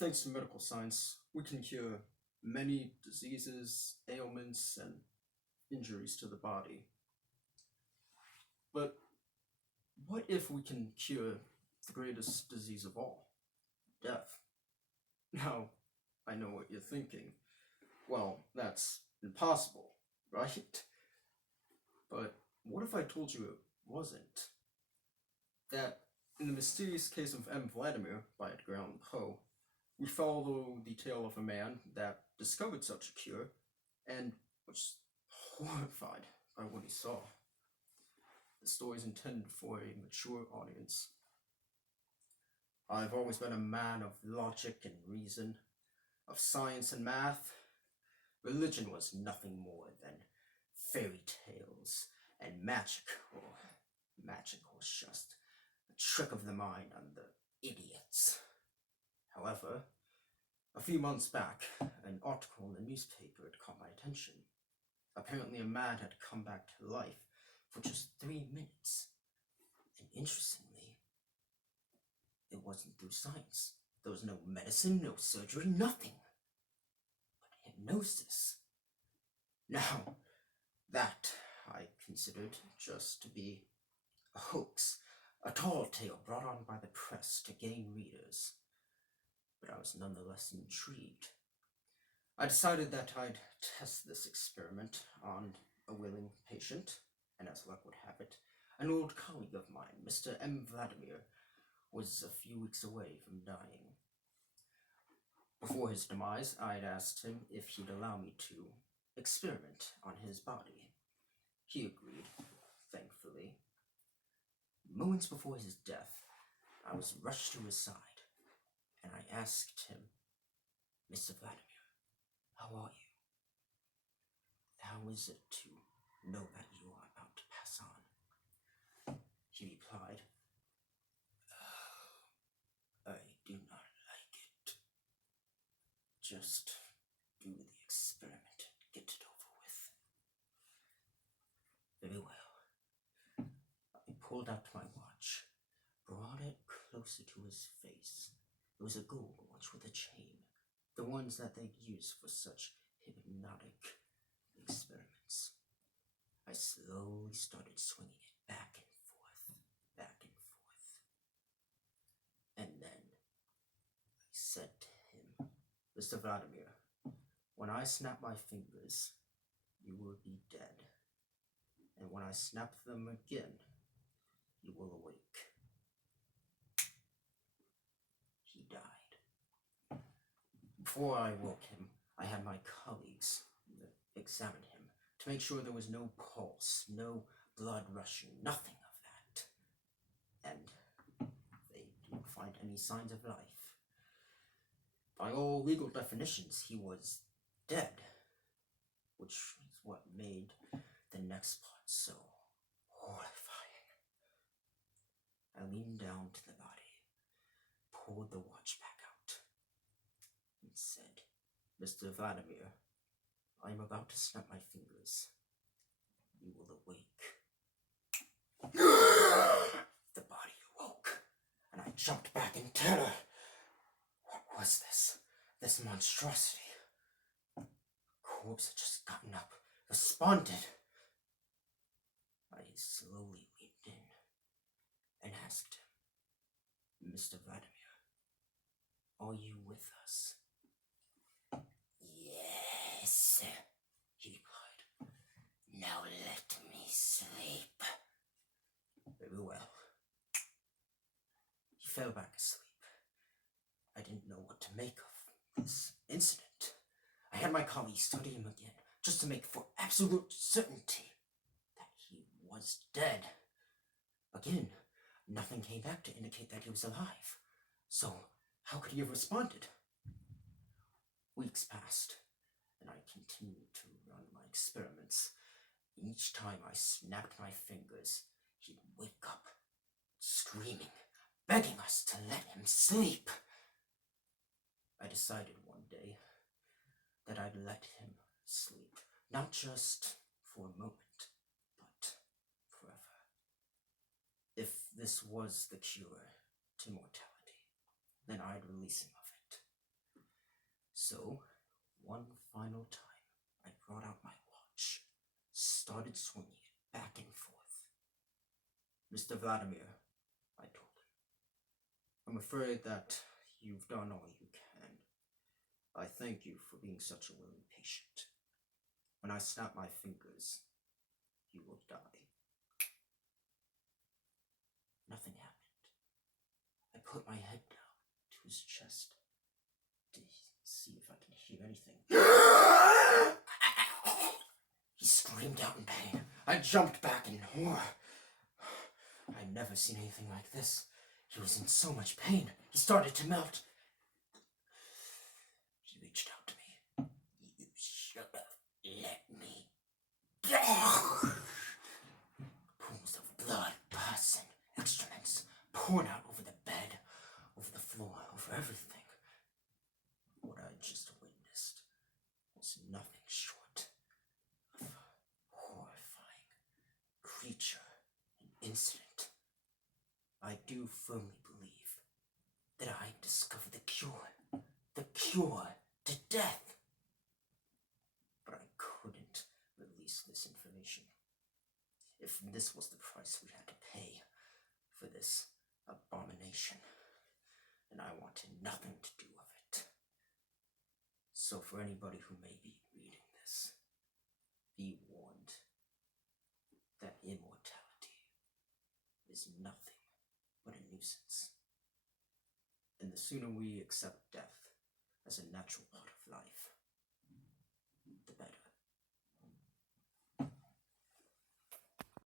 Thanks to medical science, we can cure many diseases, ailments, and injuries to the body. But what if we can cure the greatest disease of all, death? Now, I know what you're thinking. Well, that's impossible, right? But what if I told you it wasn't? That in the mysterious case of M. Vladimir by Edgar Allan Poe, we follow the tale of a man that discovered such a cure and was horrified by what he saw. The story is intended for a mature audience. I've always been a man of logic and reason, of science and math. Religion was nothing more than fairy tales and magic, or magic was just a trick of the mind on the idiots. However, a few months back, an article in the newspaper had caught my attention. Apparently, a man had come back to life for just 3 minutes. And interestingly, it wasn't through science. There was no medicine, no surgery, nothing. But hypnosis. Now, that I considered just to be a hoax, a tall tale brought on by the press to gain readers. But I was nonetheless intrigued. I decided that I'd test this experiment on a willing patient, and as luck would have it, an old colleague of mine, Mr. M. Vladimir, was a few weeks away from dying. Before his demise, I'd asked him if he'd allow me to experiment on his body. He agreed, thankfully. Moments before his death, I was rushed to his side, and I asked him, "Mr. Vladimir, how are you? How is it to know that you are about to pass on?" He replied, "I do not like it. Just do the experiment and get it over with." Very well. I pulled out my watch, brought it closer to his face. It was a gold watch with a chain, the ones that they use for such hypnotic experiments. I slowly started swinging it back and forth, back and forth. And then I said to him, "Mr. Vladimir, when I snap my fingers, you will be dead. And when I snap them again, you will awake." He died. Before I woke him, I had my colleagues examine him to make sure there was no pulse, no blood rushing, nothing of that. And they didn't find any signs of life. By all legal definitions, he was dead, which is what made the next part so horrifying. I leaned down to the body, pulled the watch back out, and said, "Mr. Vladimir, I am about to snap my fingers. You will awake." The body awoke, and I jumped back in terror. What was this? This monstrosity? The corpse had just gotten up, responded. I slowly leaned in and asked him, "Mr. Vladimir, are you with us?" "Yes," he replied. "Now let me sleep." Very well. He fell back asleep. I didn't know what to make of this incident. I had my colleagues study him again, just to make for absolute certainty that he was dead. Again, nothing came back to indicate that he was alive. So, how could he have responded? Weeks passed, and I continued to run my experiments. Each time I snapped my fingers, he'd wake up, screaming, begging us to let him sleep. I decided one day that I'd let him sleep, not just for a moment, but forever. If this was the cure to mortality, then I'd release him of it. So, one final time, I brought out my watch, started swinging it back and forth. Mr. Vladimir, I told him, I'm afraid that you've done all you can. I thank you for being such a willing patient. When I snap my fingers, you will die. Nothing happened. I put my head down to his chest to see if I can hear anything. He screamed out in pain. I jumped back in horror. I'd never seen anything like this. He was in so much pain. He started to melt. He reached out to me. You should have let me go. Pools of blood, pus, and excrements poured out over the bed, over the floor, over everything. What I just witnessed was nothing short of a horrifying creature and incident. I do firmly believe that I discovered the cure to death. But I couldn't release this information. If this was the price we had to pay for this abomination, then I wanted nothing to do with it. So for anybody who may be reading this, be warned that immortality is nothing but a nuisance. And the sooner we accept death as a natural part of life, the better.